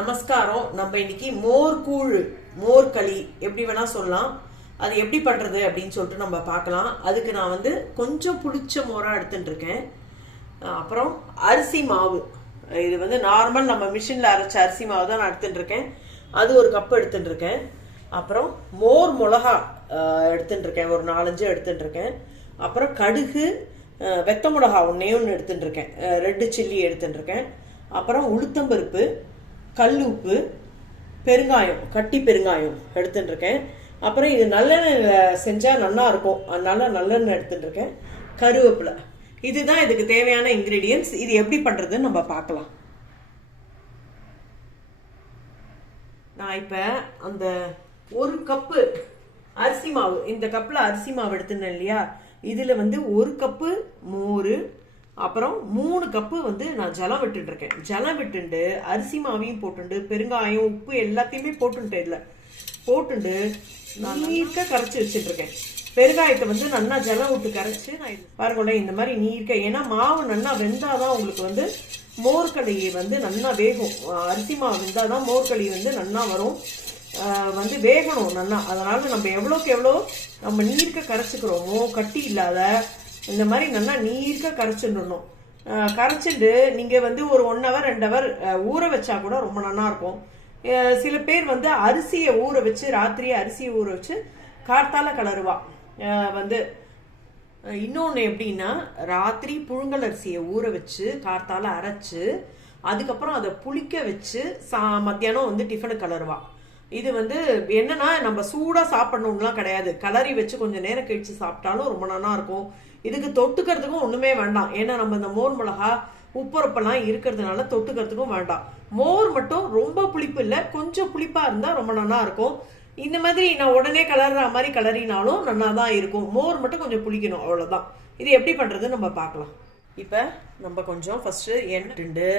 நமஸ்காரம். நம்ம இன்னைக்கு மோர் கூழ், மோர் களி எப்படி வேணா சொல்லலாம். அது எப்படி பண்றது அப்படின்னு சொல்லிட்டு நம்ம பார்க்கலாம். அதுக்கு நான் வந்து கொஞ்சம் புளிச்ச மோரா எடுத்துட்டு இருக்கேன். அப்புறம் அரிசி மாவு, இது வந்து நார்மல் நம்ம மிஷின்ல அரைச்ச அரிசி மாவு தான் நான் எடுத்துட்டு இருக்கேன். அது ஒரு கப் எடுத்துட்டு இருக்கேன். அப்புறம் மோர் மிளகா எடுத்துட்டு இருக்கேன், ஒரு 4-5 எடுத்துட்டு இருக்கேன். அப்புறம் கடுகு, வெத்த மிளகா ஒன்னே ஒன்று எடுத்துட்டு இருக்கேன், ரெட் சில்லி எடுத்துட்டு இருக்கேன். அப்புறம் உளுத்தம்பருப்பு, கல் உப்பு, பெருங்காயம், கட்டி பெருங்காயம் எடுத்துட்டு இருக்கேன். அப்புறம் இது நல்லெண்ணெய் செஞ்சா நல்லா இருக்கும், அதனால நல்லெண்ணெய் எடுத்துட்டு இருக்கேன். கருவேப்பிலை. இதுதான் இதுக்கு தேவையான இன்கிரீடியன்ஸ். இது எப்படி பண்றதுன்னு நம்ம பார்க்கலாம். நான் இப்ப அந்த ஒரு கப்பு அரிசி மாவு, இந்த கப்ல அரிசி மாவு எடுத்துனேன் இல்லையா, இதுல வந்து ஒரு கப்பு மோர், அப்புறம் 3 கப்பு வந்து நான் ஜலம் விட்டுட்டு இருக்கேன். ஜலம் விட்டுண்டு அரிசி மாவையும் போட்டுண்டு பெருங்காயம், உப்பு எல்லாத்தையுமே போட்டுட்டு இதுல போட்டுண்டு நீர்க்க கரைச்சி வச்சுட்டு இருக்கேன். பெருங்காயத்தை வந்து நல்லா ஜலம் விட்டு கரைச்சு நான் பாருங்களேன், இந்த மாதிரி நீர்க்க. ஏன்னா மாவு நல்லா வெந்தாதான் உங்களுக்கு வந்து மோர்களி வந்து நல்லா வேகும். அரிசி மாவு வெந்தாதான் மோர்களி வந்து நல்லா வரும், வந்து வேகணும் நல்லா. அதனால நம்ம எவ்வளோக்கு எவ்வளோ நம்ம நீர்க்க கரைச்சிக்கிறோமோ, கட்டி இல்லாத இந்த மாதிரி நல்லா நீர்க்க கரைச்சிடணும். கரைச்சிட்டு நீங்க வந்து ஒரு 1 hour 2 hour ஊற வச்சா கூட ரொம்ப நல்லா இருக்கும். சில பேர் வந்து அரிசியை ஊற வச்சு, ராத்திரியே அரிசியை ஊற வச்சு கார்த்தால கலருவா. வந்து இன்னொன்று எப்படின்னா, ராத்திரி புழுங்கல் அரிசியை ஊற வச்சு கார்த்தால அரைச்சு அதுக்கப்புறம் அதை புளிக்க வச்சு மத்தியானம் வந்து டிஃபனுக்கு கலருவா. இது வந்து என்னன்னா, நம்ம சூடா சாப்பிடணும்லாம் கிடையாது, கலரி வச்சு கொஞ்சம் நேரம் கழிச்சு சாப்பிட்டாலும் ரொம்ப நல்லா இருக்கும். இதுக்கு தொட்டுக்கிறதுக்கும் ஒண்ணுமே வேண்டாம். ஏன்னா நம்ம இந்த மோர் மிளகா உப்புரப்பெல்லாம் இருக்கிறதுனால தொட்டுக்கிறதுக்கும் வேண்டாம். மோர் மட்டும் ரொம்ப புளிப்பு இல்லை, கொஞ்சம் புளிப்பா இருந்தா ரொம்ப நல்லா இருக்கும். இந்த மாதிரி நான் உடனே கலர்ற மாதிரி கலரினாலும் நல்லா தான் இருக்கும். மோர் மட்டும் கொஞ்சம் புளிக்கணும், அவ்வளவுதான். இது எப்படி பண்றது நம்ம பார்க்கலாம். இப்ப நம்ம கொஞ்சம் ஃபர்ஸ்ட் எண்ணெய்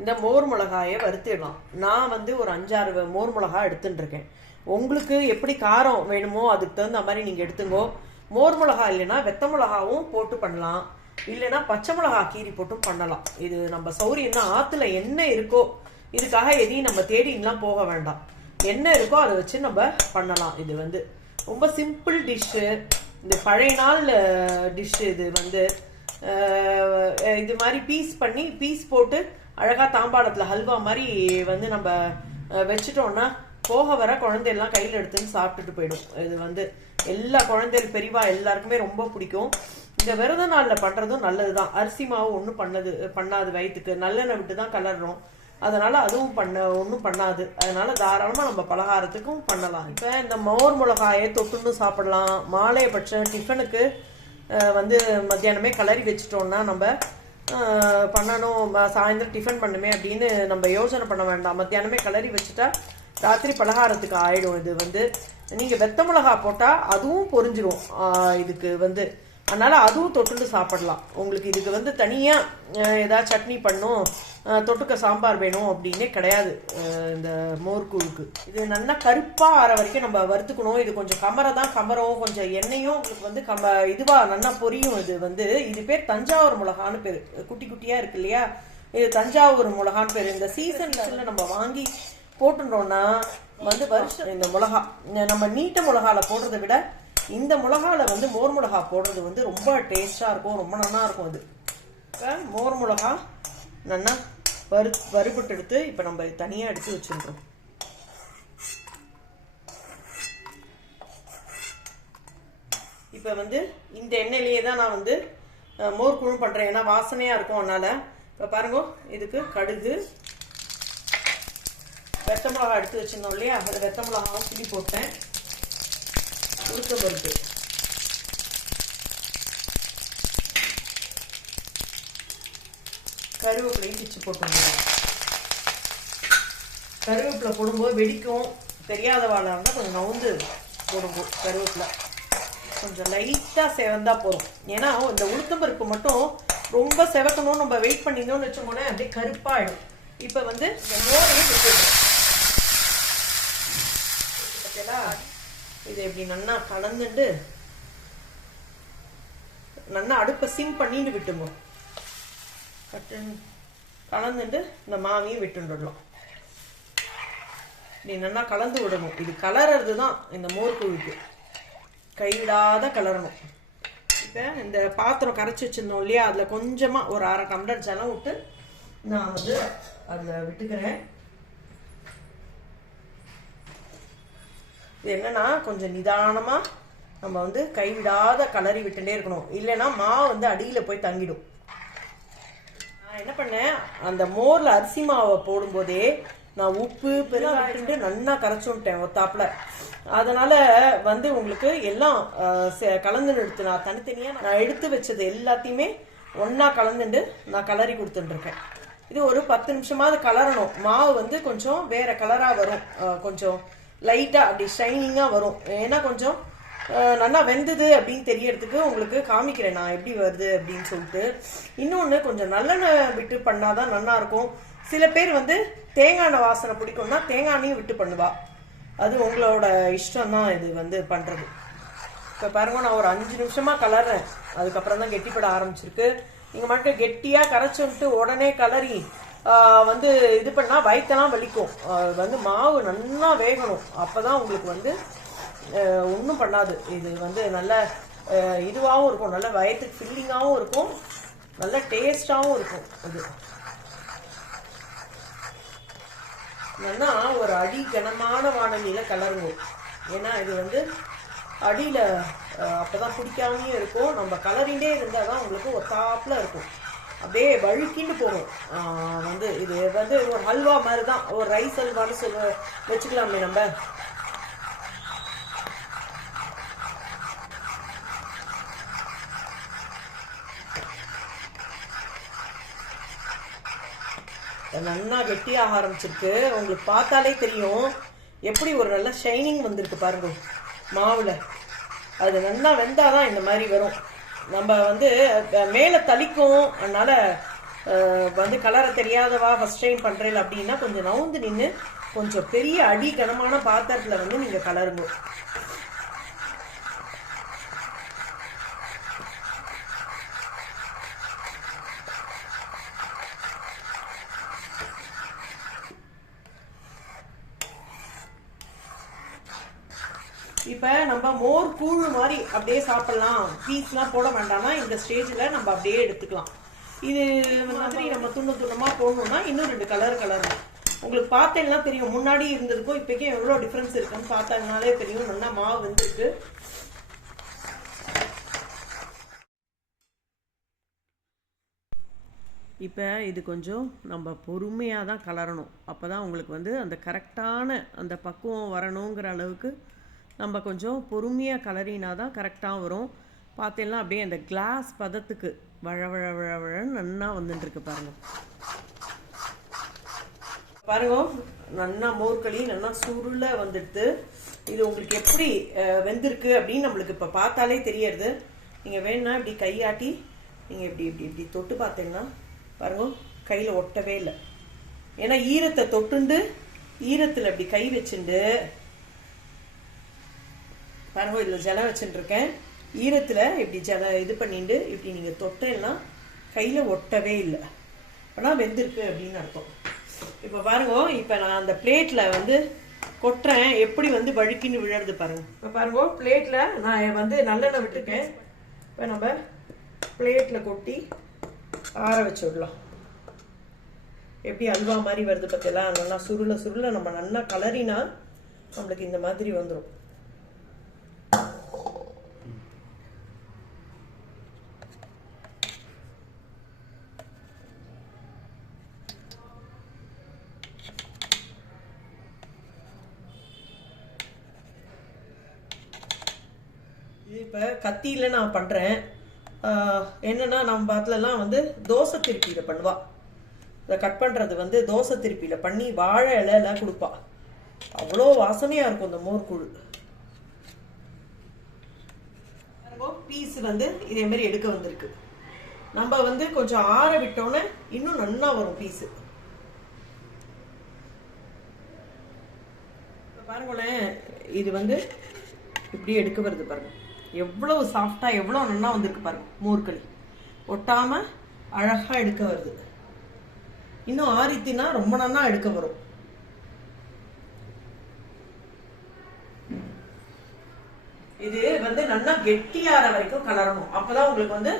இந்த மோர் மிளகாயை வறுத்திடலாம். நான் வந்து ஒரு 5-6 மோர் மிளகா எடுத்துட்டு இருக்கேன். உங்களுக்கு எப்படி காரம் வேணுமோ அதுக்கு தகுந்த மாதிரி நீங்க எடுத்துங்கோ. மோர் மிளகா இல்லைன்னா வெத்த மிளகாவும் போட்டு பண்ணலாம், இல்லைன்னா பச்சை மிளகா கீரி போட்டும் பண்ணலாம். இது நம்ம சௌரியம்னா, ஆத்துல என்ன இருக்கோ, இதுக்காக எதையும் நம்ம தேடிலாம் போக வேண்டாம். என்ன இருக்கோ அதை வச்சு நம்ம பண்ணலாம். இது வந்து ரொம்ப சிம்பிள் டிஷ்ஷு, இந்த பழைய நாள் டிஷ்ஷு. இது வந்து இது மாதிரி பீஸ் போட்டு அழகா தாம்பாளத்துல ஹல்வா மாதிரி வந்து நம்ம வச்சுட்டோம்னா போக வர குழந்தையெல்லாம் கையில் எடுத்துன்னு சாப்பிட்டுட்டு போயிடும். இது வந்து எல்லா குழந்தைகள் பெரியவா எல்லாருக்குமே ரொம்ப பிடிக்கும். இந்த விரத நாளில் பண்றதும் நல்லதுதான். அரிசி மாவு ஒன்றும் பண்ணாது வயிற்றுக்கு. நல்லெண்ணெய் விட்டு தான் கலர்றோம், அதனால அதுவும் ஒன்றும் பண்ணாது. அதனால தாராளமா நம்ம பலகாரத்துக்கும் பண்ணலாம். இப்போ இந்த மோர் மிளகாயை தொட்டுன்னு சாப்பிடலாம். மாலையபட்ச டிஃபனுக்கு வந்து மத்தியானமே கலரி வச்சுட்டோம்னா நம்ம பண்ணணும், சாயந்தரம் டிஃபன் பண்ணுமே அப்படின்னு நம்ம யோசனை பண்ண வேண்டாம். மத்தியானமே கலரி வச்சுட்டா ராத்திரி பலகாரத்துக்கு ஆயிடும். இது வந்து நீங்க வெத்த மிளகா போட்டா அதுவும் பொரிஞ்சிடும் இதுக்கு வந்து, அதனால அதுவும் தொட்டுட்டு சாப்பிடலாம். உங்களுக்கு இதுக்கு வந்து தனியா ஏதாவது சட்னி பண்ணும், தொட்டுக்க சாம்பார் வேணும் அப்படின்னே கிடையாது. இந்த மோர்கூழுக்கு இது நல்லா கருப்பா ஆற வரைக்கும் நம்ம வறுத்துக்கணும். இது கொஞ்சம் கமரும், கொஞ்சம் எண்ணெயும் உங்களுக்கு வந்து இதுவா நல்லா பொரியும். இது வந்து இது பேர் தஞ்சாவூர் மிளகான்னு பேரு, குட்டி குட்டியா இருக்கு இல்லையா, இது தஞ்சாவூர் மிளகான்னு பேரு. இந்த சீசன்ல நம்ம வாங்கி போட்டுட்டோம்னா வந்து வருஷம் இந்த மிளகா நம்ம நீட்ட மிளகால போடுறதை விட இந்த மிளகால வந்து மோர் மிளகா போடுறது வந்து ரொம்ப டேஸ்டா இருக்கும், ரொம்ப நல்லா இருக்கும். அது மோர் மிளகா நல்லா வறுபட்டு எடுத்து இப்ப நம்ம தனியா எடுத்து வச்சுருக்கோம். இப்ப வந்து இந்த எண்ணெயிலேயே தான் நான் வந்து மோர் குழம்பு பண்றேன், ஏன்னா வாசனையா இருக்கும். அதனால இப்ப பாருங்க, இதுக்கு கடுகு, வெத்த மிளகா எடுத்து வச்சிருந்தோம் இல்லையா, அது வெத்த மிளகாவும் கிள்ளி போட்டேன். உளுத்தம்பருப்பு, கருவேப்பிலையும் பிச்சு போட்டுருந்தோம். கருவேப்பிலை போடும்போது வெடிக்கும், தெரியாத வாழை இருந்தால் கொஞ்சம் நவுந்து போடும்போது கருவேப்பிலை கொஞ்சம் லைட்டாக செவந்தா போதும். ஏன்னா இந்த உளுத்தம்பருப்பு மட்டும் ரொம்ப செவக்கணும், நம்ம வெயிட் பண்ணினோம்னு வச்சோம்னா அப்படியே கருப்பாயிடும். இப்போ வந்து இந்த மோரையும் விட்டுடுறோம். இதை எப்படி நல்லா கலந்துட்டு நல்லா அடுப்பை சிம் பண்ணிட்டு விட்டுங்க. கலந்துட்டு இந்த மாவையும் விட்டுடலாம். இப்படி நல்லா கலந்து விடணும். இது கலர்றது தான் இந்த மோர் கூழுக்கு, கைவிடாத கலரணும். இப்போ இந்த பாத்திரம் கரைச்சி வச்சிருந்தோம் இல்லையா, அதில் கொஞ்சமாக ஒரு 1/2 டம்ளர் ஜலம் விட்டு நான் வந்து அதில் விட்டுக்கிறேன். இது என்னன்னா கொஞ்சம் நிதானமாக நம்ம வந்து கைவிடாத கலரி விட்டுட்டே இருக்கணும், இல்லைன்னா மாவு வந்து அடியில் போய் தங்கிடும். நான் என்ன பண்ணேன், அந்த மோரில் அரிசி மாவை போடும்போதே நான் உப்பு பெருங்காயத்துட்டு நல்லா கரைச்சி விட்டேன் ஒத்தாப்புல. அதனால வந்து உங்களுக்கு எல்லாம் கலந்து எடுத்து நான் தனித்தனியாக நான் எடுத்து வச்சது எல்லாத்தையுமே ஒன்றா கலந்துட்டு நான் கலரி கொடுத்துட்டுருக்கேன். இது ஒரு 10 நிமிஷமாவது கலரணும். மாவு வந்து கொஞ்சம் வேற கலராக வரும், கொஞ்சம் லைட்டாக அப்படி ஷைனிங்காக வரும். ஏன்னா கொஞ்சம் நல்லா வெந்தது அப்படின்னு தெரியறதுக்கு உங்களுக்கு காமிக்கிறேன் நான் எப்படி வருது அப்படின்னு சொல்லிட்டு. இன்னொன்று கொஞ்சம் நல்லெண்ணெய் விட்டு பண்ணாதான் நல்லா இருக்கும். சில பேர் வந்து தேங்காய் எண்ணெய் வாசனை பிடிக்கும்னா தேங்காய் எண்ணெயும் விட்டு பண்ணுவா, அது உங்களோட இஷ்டம் தான் இது வந்து பண்ணுறது. இப்போ பாருங்க, நான் ஒரு 5 நிமிஷமாக கலர்றேன், அதுக்கப்புறம் தான் கெட்டிப்பட ஆரம்பிச்சிருக்கு. நீங்கள் மட்டும் கெட்டியாக கரைச்சி விட்டு உடனே கலரி வந்து இது பண்ணால் வயிற்றெல்லாம் வலிக்கும். வந்து மாவு நல்லா வேகணும், அப்போ தான் உங்களுக்கு வந்து ஒன்றும் பண்ணாது. இது வந்து நல்ல இதுவாகவும் இருக்கும், நல்ல வயிற்றுக்கு ஃபில்லிங்காகவும் இருக்கும், நல்ல டேஸ்டாகவும் இருக்கும். அது நல்லா ஒரு அடி கனமான வானலியில் கலருங்க. ஏன்னா இது வந்து அடியில் அப்போ தான் பிடிக்காமையும் இருக்கும். நம்ம கலரிண்டே இருந்தால் தான் உங்களுக்கு ஒரு டாப்பில் இருக்கும், அப்படியே வழுக்கின்னு போகும். வந்து இது வந்து ஒரு ஹல்வா மாதிரி தான், ஒரு ரைஸ் ஹல்வான்னு வச்சுக்கலாமே நம்ம. நல்லா கெட்டியாக ஆரம்பிச்சிருக்கு, உங்களுக்கு பார்த்தாலே தெரியும் எப்படி ஒரு நல்ல ஷைனிங் வந்திருக்கு பாருங்க மாவில். அது நல்லா வெந்தாதான் இந்த மாதிரி வரும். நம்ம வந்து மேலே தளிக்கும், அதனால வந்து கலரை தெரியாதவா ஃபர்ஸ்ட் டைம் பண்ணுறேன் அப்படின்னா கொஞ்சம் நவுந்து நின்று கொஞ்சம் பெரிய அடி கனமான பாத்திரத்தில் வந்து நீங்கள் கலருங்க. இப்போ நம்ம மோர் கூழ் மாதிரி அப்படியே சாப்பிடலாம், பீஸ்லாம் போட வேண்டாம்னா இந்த ஸ்டேஜில் நம்ம அப்படியே எடுத்துக்கலாம். இது மாதிரி நம்ம துண்டமாக போடணும்னா இன்னும் 2 கலர் கலரும். உங்களுக்கு பார்த்தேன்னா தெரியும், முன்னாடி இருந்ததுக்கும் இப்போக்கே எவ்வளோ டிஃப்ரென்ஸ் இருக்குன்னு பார்த்தாங்கனாலே தெரியும். நல்லா மாவு வந்துருக்கு. இப்போ இது கொஞ்சம் நம்ம பொறுமையாக தான் கலரணும், அப்போ தான் உங்களுக்கு வந்து அந்த கரெக்டான அந்த பக்குவம் வரணுங்கிற அளவுக்கு நம்ம கொஞ்சம் பொறுமையாக கலரினா தான் கரெக்டாக வரும். பார்த்தீங்கன்னா அப்படியே அந்த கிளாஸ் பதத்துக்கு வழவழன்னு நல்லா வந்துட்டுருக்கு பாருங்கள். பாருங்க, நல்லா மோர்களி நல்லா சுருள வந்துடுது. இது உங்களுக்கு எப்படி வெந்திருக்கு அப்படின்னு நம்மளுக்கு இப்போ பார்த்தாலே தெரியறது. நீங்கள் வேணும்னா இப்படி கையாட்டி நீங்கள் இப்படி இப்படி இப்படி தொட்டு பார்த்தீங்கன்னா பாருங்க, கையில் ஒட்டவே இல்லை. ஏன்னா ஈரத்தை தொட்டுண்டு ஈரத்தில் இப்படி கை வச்சுண்டு பாருங்க, இதில் ஜலம் வச்சுட்டுருக்கேன், ஈரத்தில் இப்படி இது பண்ணிட்டு இப்படி நீங்கள் தொட்டேன்னா கையில் ஒட்டவே இல்லை, ஆனால் வெந்திருக்கு அப்படின்னு அர்த்தம். இப்போ பாருங்க, இப்போ நான் அந்த பிளேட்டில் வந்து கொட்டுறேன், எப்படி வந்து வழுக்கின்னு விழுறது பாருங்க. இப்போ பாருங்க, பிளேட்டில் நான் வந்து நல்லெண்ணெய் விட்டுருக்கேன். இப்போ நம்ம பிளேட்டில் கொட்டி ஆற வச்சு விடலாம். எப்படி அல்வா மாதிரி வருது பார்த்தீங்களா, நல்லா சுருள சுருள நம்ம நல்லா கலரினா நம்மளுக்கு இந்த மாதிரி வந்துடும். இப்போ கத்தியில் நான் பண்ணுறேன். என்னென்னா நம்ம பாத்திலலாம் வந்து தோசை திருப்பியில் பண்ணுவா. இதை கட் பண்ணுறது வந்து தோசை திருப்பியில் பண்ணி வாழை இலையெல்லாம் கொடுப்பா. அவ்வளோ வாசனையாக இருக்கும் இந்த மோர்கூழ். பீஸ் வந்து இதேமாரி எடுக்க வந்திருக்கு. நம்ம வந்து கொஞ்சம் ஆற விட்டோன்னே இன்னும் நல்லா வரும் பீஸு. பாருங்களேன், இது வந்து இப்படி எடுக்க வருது பாருங்க, எவ்வளவு சாஃப்டா எவ்வளவு நல்லா வந்திருக்கு பாருங்க. மோர்களி ஒட்டாம அழகா எடுக்க வருது. இன்னும் ஆரித்தினா ரொம்ப நல்லா எடுக்க வரும். இது வந்து நல்லா கெட்டியார வரைக்கும் கலரணும். அப்பதான் உங்களுக்கு வந்து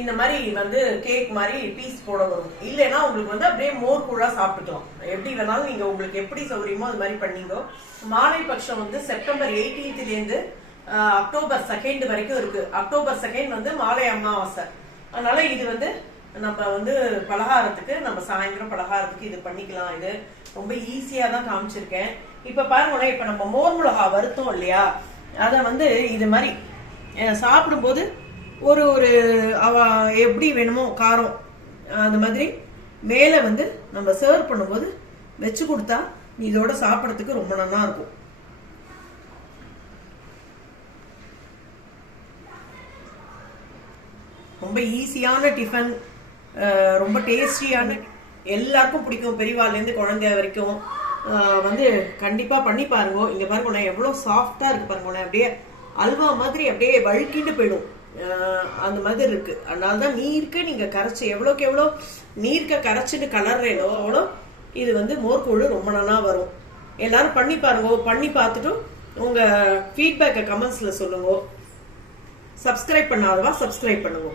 இந்த மாதிரி வந்து கேக் மாதிரி பீஸ் போட வரும். இல்லைன்னா உங்களுக்கு வந்து அப்படியே மோர் கூழா சாப்பிட்டுக்கலாம். எப்படி வேணாலும் நீங்க உங்களுக்கு எப்படி சௌகரியமோ அது மாதிரி பண்ணீங்க. மாலை பட்சம் வந்து செப்டம்பர் 18th இருந்து அக்டோபர் 2 வரைக்கும் இருக்கு. அக்டோபர் 2 வந்து மாலை அமாவாசை. அதனால இது வந்து நம்ம வந்து பலகாரத்துக்கு, நம்ம சாயந்தரம் பலகாரத்துக்கு இது பண்ணிக்கலாம். இது ரொம்ப ஈஸியா தான் காமிச்சிருக்கேன். இப்ப பாருங்களேன், இப்ப நம்ம மோர் மிளகா வருத்தோம் இல்லையா, அத வந்து இது மாதிரி சாப்பிடும்போது ஒரு ஒரு எப்படி வேணுமோ காரம் அந்த மாதிரி மேல வந்து நம்ம சர்வ் பண்ணும்போது வச்சு கொடுத்தா இதோட சாப்பிடறதுக்கு ரொம்ப நல்லா இருக்கும். ரொம்ப ஈஸியான டிஃபன், ரொம்ப டேஸ்டியான, எல்லாருக்கும் பிடிக்கும். பெரியவாள்ல இருந்து குழந்தை வரைக்கும் வந்து கண்டிப்பா பண்ணி பாருங்க. இங்க பாருங்க எவ்வளவு சாஃப்டா இருக்கு பாருங்க. அப்படியே அல்வா மாதிரி அப்படியே வழுக்கிட்டு போயிடும், அந்த மாதிரி இருக்கு. அதனாலதான் நீருக்கு நீங்க கரைச்சி எவ்வளவுக்கு எவ்வளவு நீர்க்க கரைச்சிட்டு கலர்றேனோ அவ்வளோ இது வந்து மோர்கூழு ரொம்ப நல்லா வரும். எல்லாரும் பண்ணி பாருங்க. பண்ணி பார்த்துட்டு உங்க ஃபீட்பேக்கை கமெண்ட்ஸ்ல சொல்லுங்க. சப்ஸ்கிரைப் பண்ணாதவா சப்ஸ்கிரைப் பண்ணுங்க.